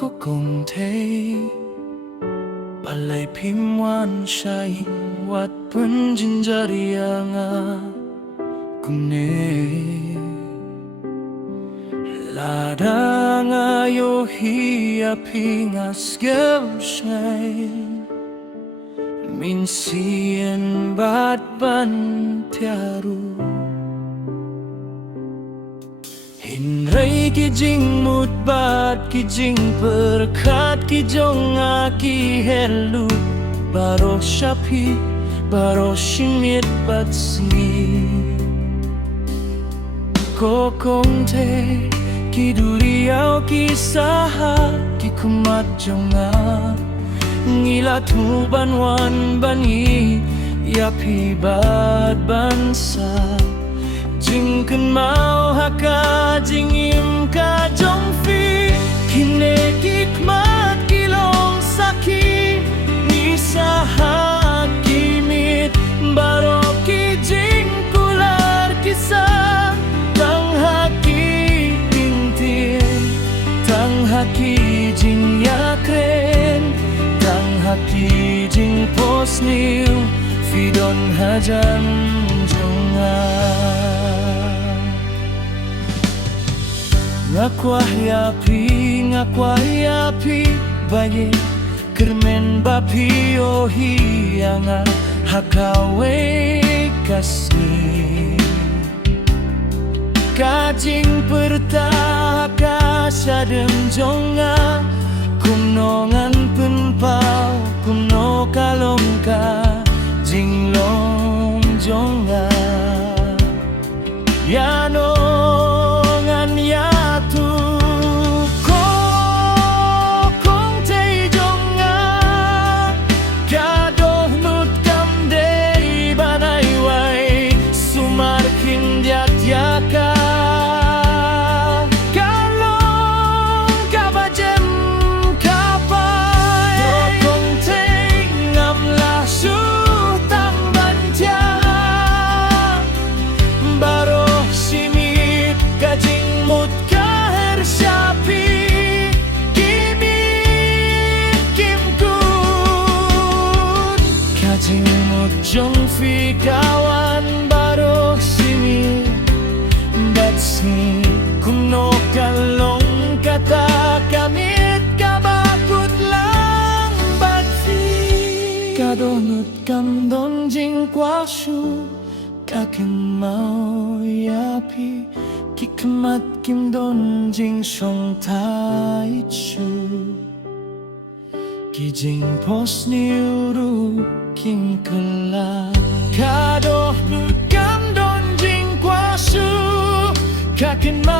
ก็คงเทBalai Pimwan Syai Wat Penjinjarianga Kumne Ladanga Yohia Pingas Gemshai Min Sien Bat Ban Tiaru Hinray ki jing mut bat ki jing perkat ki jonga ki helu baro shapi baro shimit bat si kokong te ki duriau ki saha ki kumat jonga ngila tu banwan bani yapi bat bansa Jingken mau haka jingim ka jongfi Kine kikmat kilong saki Nisaha kimit baro ki jing kular kisah Tang haki pintin Tang haki jing yakren Tang haki jing posniu Fidon hajan jongan Ngakwahiapi baye kermen bapi ohianga hakawe kasni Kajing pertaka sadem jonga kumnongan penpau kumno kalongka jinglong jonga Yanongan yatu kokong te jonga Gadoh nut kam dei banai wai Sumarkin diat yaka Kalong kabajem kapai Kokong te ngam lasu tam bantia Baro simit kajing mut kahir syapi Kimit kimkut Kajing mut jongfi kawan baro simit Batsi kumno kalong kata kamit kabakut lang batsi Kadonut kam donjing kwasyu Kaken mau yapi Kikmat kim don jing shong tai chu Ki jing pos ni uru kim kela Kadoh nut kam don jing kwa su Kaken mau